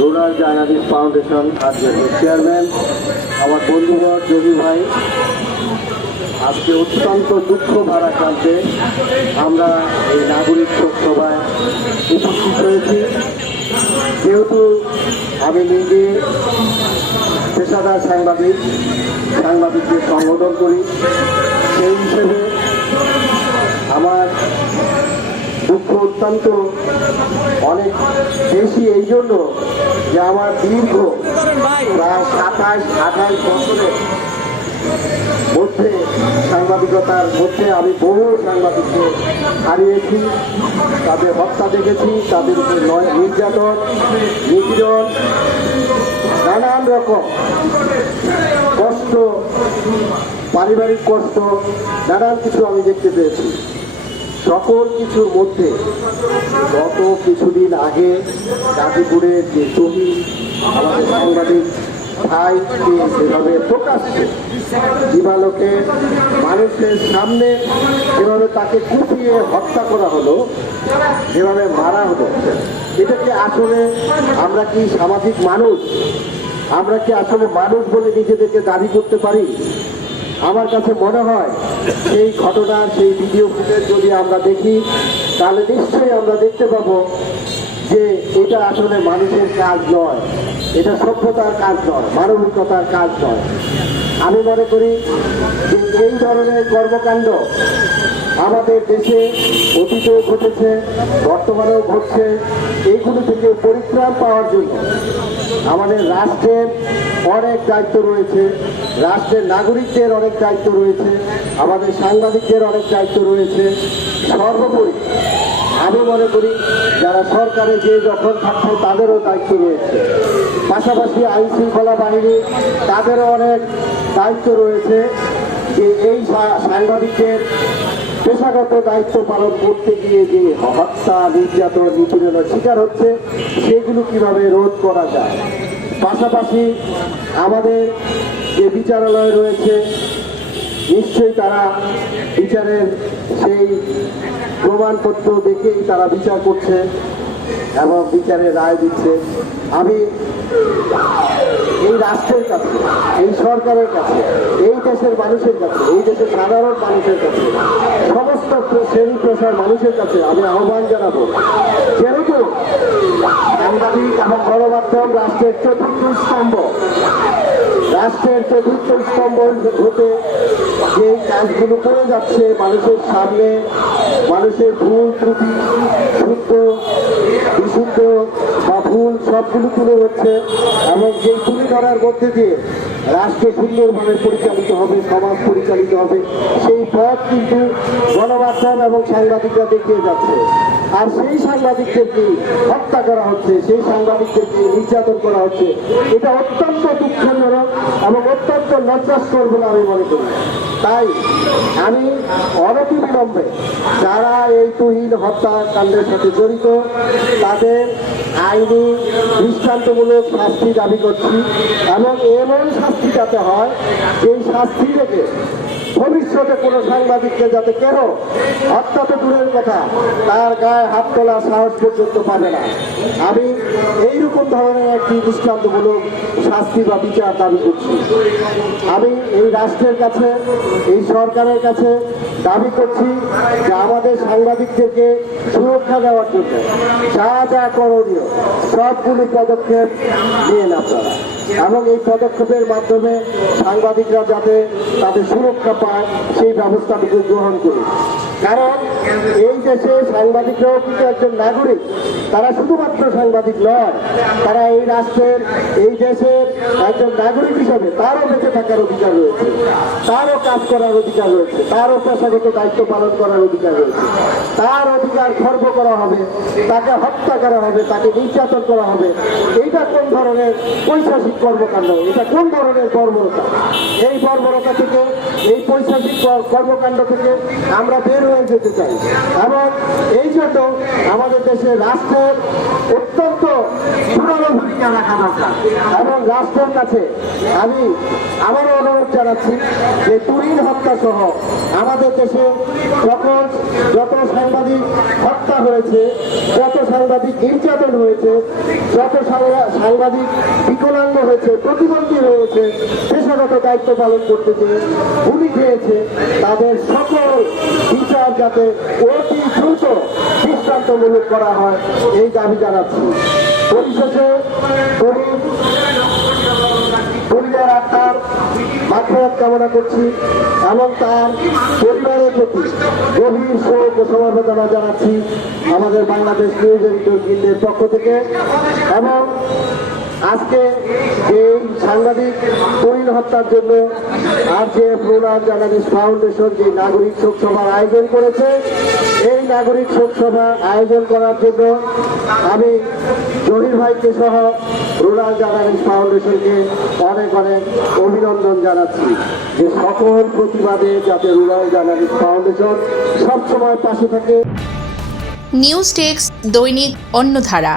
Rural journalist foundation আজকের chairman আমার বন্ধুবর জমি ভাই, আজকে অত্যন্ত দুঃখ ভারাক্রান্তে আমরা এই নাগরিক সভায় উপস্থিত হয়েছি। যেহেতু আমি নিজে পেশাদার সাংবাদিক, সাংবাদিকদের সংগঠন করি, সেই হিসেবে আমার দুঃখ অত্যন্ত অনেক বেশি এই জন্য যে আমার দীর্ঘ প্রায় সাতাশ, আঠাশ বছরের মধ্যে সাংবাদিকতার মধ্যে আমি বহু সাংবাদিককে হারিয়েছি, তাদের হত্যা দেখেছি, তাদের উপর নয়, নির্যাতন, নিপীড়ন, নানান রকম কষ্ট, পারিবারিক কষ্ট, নানান কিছু আমি দেখতে পেয়েছি। সকল কিছুর মধ্যে, গত কিছুদিন আগে গাজীপুরের যে শহীদ আমাদের সাংবাদিক ভাইকে যেভাবে প্রকাশ্যে দিবালোকে মানুষের সামনে যেভাবে তাকে কুপিয়ে হত্যা করা হলো, যেভাবে মারা হলো, এটা কি আসলে আমরা কি সামাজিক মানুষ? আমরা কি আসলে মানুষ বলে নিজেদেরকে দাবি করতে পারি? আমার কাছে মনে হয় সেই ঘটনার, সেই ভিডিও ফুটেজ যদি আমরা দেখি, তাহলে নিশ্চয়ই আমরা দেখতে পাব যে এটা আসলে মানুষের কাজ নয়। এটা সভ্যতার কাজ নয়, মানবিকতার কাজ নয়। আমি মনে করি যে এই ধরনের কর্মকাণ্ড আমাদের দেশে অতীতেও ঘটেছে, বর্তমানেও ঘটছে। এইগুলো থেকে পরিত্রাণ পাওয়ার জন্য আমাদের রাষ্ট্রের অনেক দায়িত্ব রয়েছে, রাষ্ট্রের নাগরিকদের অনেক দায়িত্ব রয়েছে, আমাদের সাংবাদিকদের অনেক দায়িত্ব রয়েছে। সর্বোপরি আমি মনে করি যারা সরকারে যে যখন থাকছে তাদেরও দায়িত্ব রয়েছে। পাশাপাশি আইন শৃঙ্খলা বাহিনী, তাদেরও অনেক দায়িত্ব রয়েছে যে এই সাংবাদিকদের পেশাগত দায়িত্ব পালন করতে গিয়ে যে হত্যা, নির্যাতন, নিপীড়নের শিকার হচ্ছে, সেগুলো কীভাবে রোধ করা যায়? পাশাপাশি আমাদের যে বিচারালয় রয়েছে, নিশ্চয়ই তারা বিচারের সেই প্রমাণপত্র দেখেই তারা বিচার করছে। এবং বিচারে রায় দিচ্ছে। আমি এই রাষ্ট্রের কাছে, এই সরকারের কাছে, এই দেশের মানুষের কাছে, এই দেশের সাধারণ মানুষের কাছে, সমস্ত শ্রেণি পেশার মানুষের কাছে আমি আহ্বান জানাব। যেহেতু সাংবাদিক এবং গণমাধ্যম রাষ্ট্রের চতুর্থ স্তম্ভ রাষ্ট্রের চতুর্থ স্তম্ভ হতে যে কাজগুলো করে যাচ্ছে, মানুষের সামনে মানুষের ভুল ত্রুটি, শুদ্ধ, বিশুদ্ধ বা ভুল সবগুলো তুলে হচ্ছে এবং যেই তুলে ধরার মধ্যে দিয়ে রাষ্ট্র সুন্দরভাবে পরিচালিত হবে, সমাজ পরিচালিত হবে, সেই পথ কিন্তু গণমাধ্যম এবং সাংবাদিকরা দেখিয়ে যাচ্ছে। আর সেই সাংবাদিকদেরকে হত্যা করা হচ্ছে, সেই সাংবাদিকদেরকে নির্যাতন করা হচ্ছে। এটা অত্যন্ত দুঃখজনক এবং অত্যন্ত লজ্জাস্কর বলে আমি মনে করি। তাই আমি অনতিবিলম্বে যারা এই তুহিন হত্যাকাণ্ডের সাথে জড়িত, তাদের আইনি দৃষ্টান্তমূলক শাস্তি দাবি করছি এবং এমন শাস্তি যাতে হয়, সেই শাস্তি থেকে ভবিষ্যতে কোনো সাংবাদিককে যাতে কেন হত্যা তো দূরের কথা তার গায়ে হাত তোলার সাহস পর্যন্ত পাবে না। আমি এইরকম ধরনের একটি দৃষ্টান্তমূলক শাস্তি বা বিচার দাবি করছি। আমি এই রাষ্ট্রের কাছে, এই সরকারের কাছে দাবি করছি যে আমাদের সাংবাদিকদেরকে সুরক্ষা দেওয়ার জন্য যা যা করণীয় সবগুলি পদক্ষেপ নিয়ে আপনারা। এবং এই পদক্ষেপের মাধ্যমে সাংবাদিকরা যাতে তাদের সুরক্ষা পায়, সেই ব্যবস্থাটুকু গ্রহণ করুন কারণ এই দেশে সাংবাদিকরাও কিন্তু একজন নাগরিক। তারা শুধুমাত্র সাংবাদিক নয়, তারা এই রাষ্ট্রের, এই দেশের একজন নাগরিক হিসাবে তারও বেঁচে থাকার অধিকার রয়েছে, তারও কাজ করার অধিকার রয়েছে, তারও পেশাগত দায়িত্ব পালন করার অধিকার রয়েছে। তার অধিকার খর্ব করা হবে, তাকে হত্যা করা হবে, তাকে নির্যাতন করা হবে। এইটা কোন ধরনের পৈশাসিক কর্মকাণ্ড। এটা কোন ধরনের বর্বরতা এই বর্বরতা থেকে, এই পৈশাসিক কর- কর্মকাণ্ড থেকে আমরা বের হয়ে যেতে চাই। এবং এই জন্য আমাদের দেশে রাষ্ট্রের অত্যন্ত ভূমিকা রাখা দরকার। এবং রাষ্ট্রের কাছে আমি আবারও অনুরোধ জানাচ্ছি যে তুরিন হত্যা সহ আমাদের দেশে যখন যত সাংবাদিক হত্যা হয়েছে, কত সাংবাদিক নির্যাতন হয়েছে, কত সাংবাদিক বিকলাঙ্গ হয়েছে, প্রতিবন্ধী হয়েছে, পেশাগত দায়িত্ব পালন করতে গিয়ে গুলি খেয়েছে, তাদের সকল বিচার যাতে অতি দ্রুত দৃষ্টান্তমূলক করা হয়, এই দাবি জানাচ্ছি। পরিশেষে গরিব কামনা করছি এবং তার পরিবারের প্রতি গভীর শোক ও সমবেদনা জানাচ্ছি আমাদের বাংলাদেশ নিউজ এডিটর পক্ষ থেকে। এবং আজকে এই সাংবাদিক তৈল হত্যার জন্য আর যে প্রণাম জার্নালিস্ট ফাউন্ডেশন যে নাগরিক শোক সভার আয়োজন করেছে এই নাগরিক শোকসভা আয়োজন করার জন্য আমি জহির ভাইকে সহ রুরাল জার্নালিস্ট ফাউন্ডেশনকে অনেক অনেক অভিনন্দন জানাচ্ছি যে সকল প্রতিবাদে যাতে রুরাল জার্নালিস্ট ফাউন্ডেশন সবসময় পাশে থাকে। নিউজ টেক্স দৈনিক অন্যধারা।